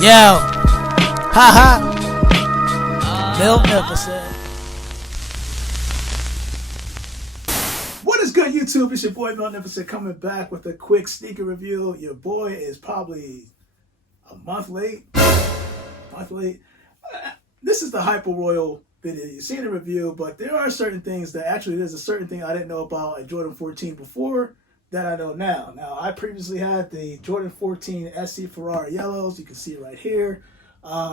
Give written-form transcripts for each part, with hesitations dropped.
Yo, haha, Bill Nicholson. What is good, YouTube? It's your boy Magnificent coming back with a quick sneaker review. Your boy is probably a month late. This is the Hyper Royal video. You've seen the review, but there are certain things that actually there's a certain thing I didn't know about a Jordan 14 before that I know now. Now, I previously had the Jordan 14 SC Ferrari Yellows. You can see it right here.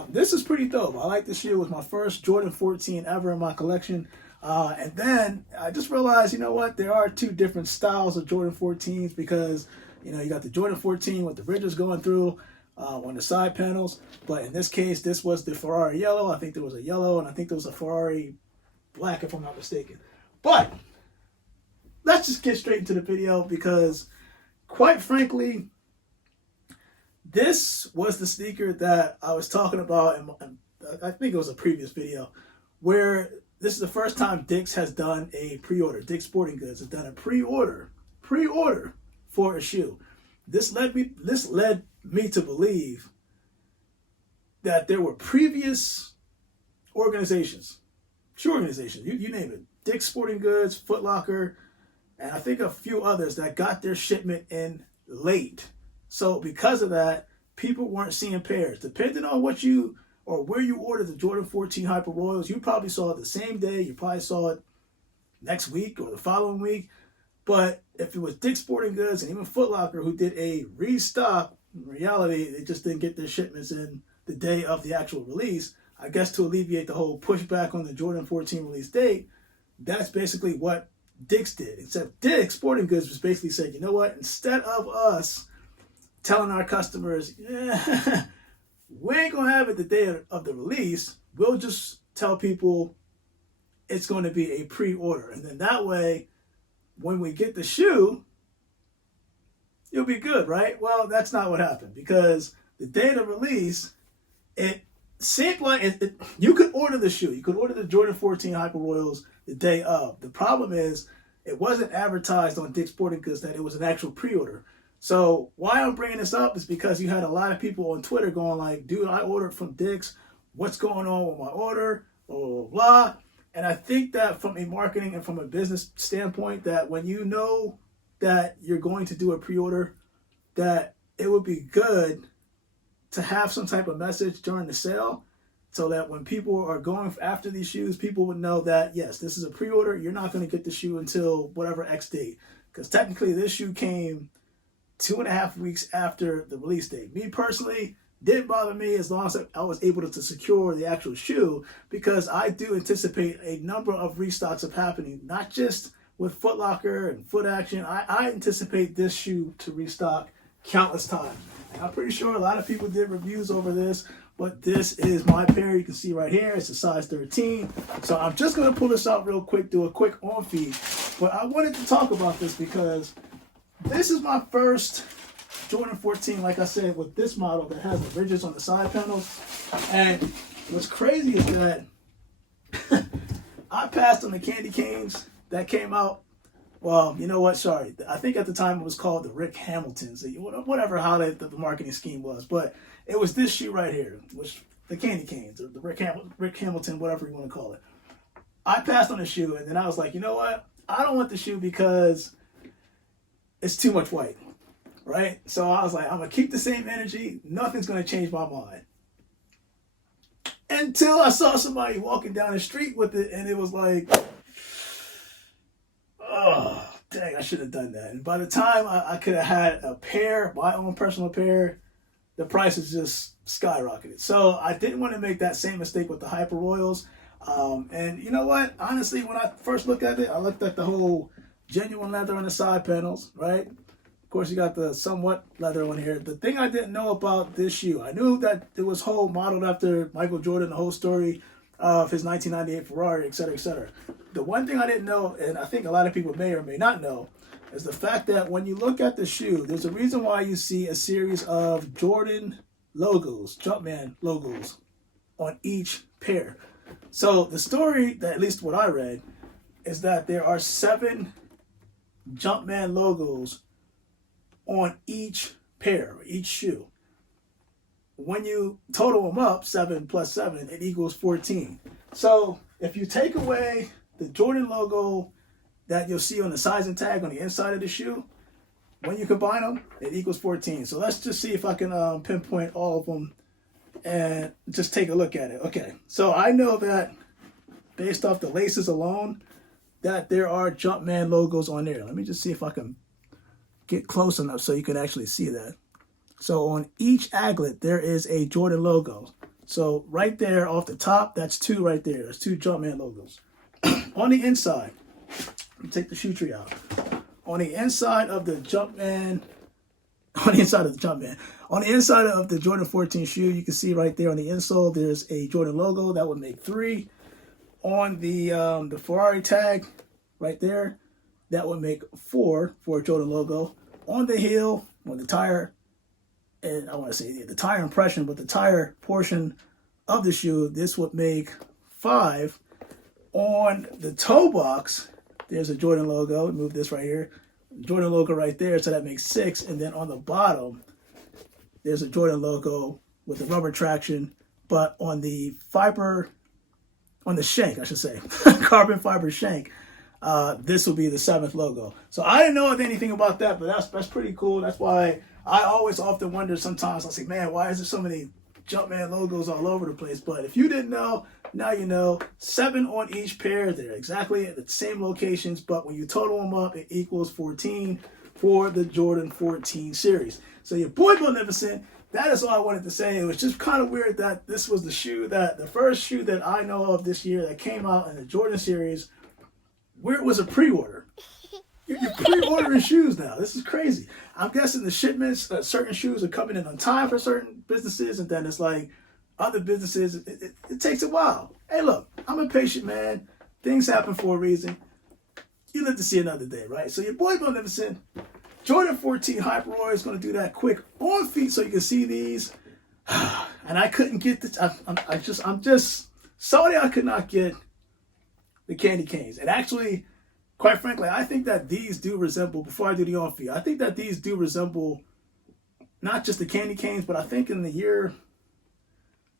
This is pretty dope. I like this shoe. It was my first Jordan 14 ever in my collection. And then I just realized, you know what? There are two different styles of Jordan 14s because, you know, you got the Jordan 14 with the ridges going through on the side panels. But in this case, this was the Ferrari Yellow. I think there was a yellow, and I think there was a Ferrari black, if I'm not mistaken. But let's just get straight into the video because, quite frankly, this was the sneaker that I was talking about, and I think it was a previous video, where this is the first time Dick's has done a pre-order. Dick's Sporting Goods has done a pre-order for a shoe. This led me to believe that there were previous organizations, shoe organizations, you name it, Dick's Sporting Goods, Foot Locker, and I think a few others that got their shipment in late. So because of that, people weren't seeing pairs. Depending on what you or where you ordered the Jordan 14 Hyper Royals, you probably saw it the same day. You probably saw it next week or the following week. But if it was Dick's Sporting Goods and even Foot Locker who did a restock, in reality, they just didn't get their shipments in the day of the actual release. I guess to alleviate the whole pushback on the Jordan 14 release date, that's basically what Dick's did. Except Dick's Sporting Goods was basically said, you know what, instead of us telling our customers, yeah, we ain't going to have it the day of the release, we'll just tell people it's going to be a pre-order. And then that way, when we get the shoe, you'll be good, right? Well, that's not what happened because the day of the release, it seemed like you could order the shoe. You could order the Jordan 14 Hyper Royals the day of. The problem is it wasn't advertised on Dick's Sporting Goods that it was an actual pre-order. So why I'm bringing this up is because you had a lot of people on Twitter going like, dude, I ordered from Dick's. What's going on with my order? Blah, blah, blah. And I think that from a marketing and from a business standpoint, that when you know that you're going to do a pre-order, that it would be good to have some type of message during the sale so that when people are going after these shoes, people would know that, yes, this is a pre-order. You're not going to get the shoe until whatever X date. Because technically this shoe came 2.5 weeks after the release date. Me personally, didn't bother me as long as I was able to secure the actual shoe because I do anticipate a number of restocks of happening, not just with Foot Locker and Foot Action. I anticipate this shoe to restock countless times. And I'm pretty sure a lot of people did reviews over this, but this is my pair. You can see right here, it's a size 13. So I'm just going to pull this out real quick, do a quick on feed. But I wanted to talk about this because this is my first Jordan 14, like I said, with this model that has the ridges on the side panels. And what's crazy is that I passed on the candy canes that came out. Well, you know what? Sorry. I think at the time it was called the Rick Hamiltons, whatever how the marketing scheme was. But it was this shoe right here, which the candy canes, or the Rick Hamilton, whatever you want to call it. I passed on the shoe, and then I was like, you know what? I don't want the shoe because it's too much white, right? So I was like, I'm going to keep the same energy. Nothing's going to change my mind. Until I saw somebody walking down the street with it, and it was like, oh, dang, I should have done that. And by the time I could have had a pair, my own personal pair, the prices just skyrocketed. So I didn't want to make that same mistake with the Hyper Royals. And you know what? Honestly, when I first looked at it, I looked at the whole genuine leather on the side panels, right? Of course, you got the somewhat leather on here. The thing I didn't know about this shoe, I knew that it was modeled after Michael Jordan, the whole story of his 1998 Ferrari, etc., etc. The one thing I didn't know, and I think a lot of people may or may not know, is the fact that when you look at the shoe, there's a reason why you see a series of Jordan logos, Jumpman logos, on each pair. So the story, that at least what I read, is that there are 7 Jumpman logos on each pair, each shoe. when you total them up, 7 plus 7, it equals 14. So if you take away the Jordan logo that you'll see on the sizing tag on the inside of the shoe, when you combine them, it equals 14. So let's just see if I can pinpoint all of them and just take a look at it. Okay, so I know that based off the laces alone, that there are Jumpman logos on there. Let me just see if I can get close enough so you can actually see that. So on each aglet, there is a Jordan logo. So right there off the top, that's 2 right there. There's 2 Jumpman logos. On the inside, let me take the shoe tree out. On the inside of the Jumpman, on the inside of the Jordan 14 shoe, you can see right there on the insole, there's a Jordan logo. That would make 3. On the Ferrari tag, right there, that would make 4 for a Jordan logo. On the heel, on the tire, and I want to say the tire impression, but the tire portion of the shoe, this would make 5. On the toe box, there's a Jordan logo. Move this right here. Jordan logo right there, so that makes 6. And then on the bottom, there's a Jordan logo with the rubber traction, but on the fiber, on the shank, I should say, carbon fiber shank, this will be the 7th logo. So I didn't know anything about that, but that's pretty cool. That's why I always often wonder sometimes, I say, man, why is there so many Jumpman logos all over the place? But if you didn't know, now you know. 7 on each pair. They're exactly at the same locations, but when you total them up, it equals 14 for the Jordan 14 series. So your boy Beneficent, that is all I wanted to say. It was just kind of weird that this was the first shoe that I know of this year that came out in the Jordan series where it was a pre-order. You're pre-ordering shoes now. This is crazy. I'm guessing the shipments, certain shoes are coming in on time for certain businesses, and then it's like other businesses, it takes a while. Hey, look, I'm a patient man. Things happen for a reason. You live to see another day, right? So your boy Beneficent, Jordan 14 Hyperoid is going to do that quick on feet so you can see these. And I couldn't get this. I'm just sorry I could not get the candy canes. And actually, quite frankly, I think that these do resemble, before I do the on feet, I think that these do resemble not just the candy canes, but I think in the year,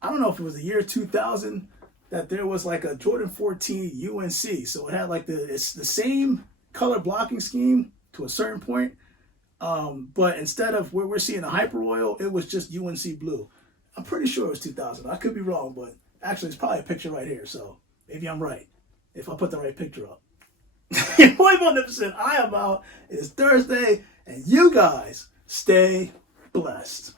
I don't know if it was the year 2000, that there was like a Jordan 14 UNC. So it had like it's the same color blocking scheme to a certain point. But instead of where we're seeing a Hyper Royal, it was just UNC blue. I'm pretty sure it was 2000. I could be wrong, but actually it's probably a picture right here. So maybe I'm right if I put the right picture up. Your boy Beneficent, I am out. It is Thursday, and you guys stay blessed.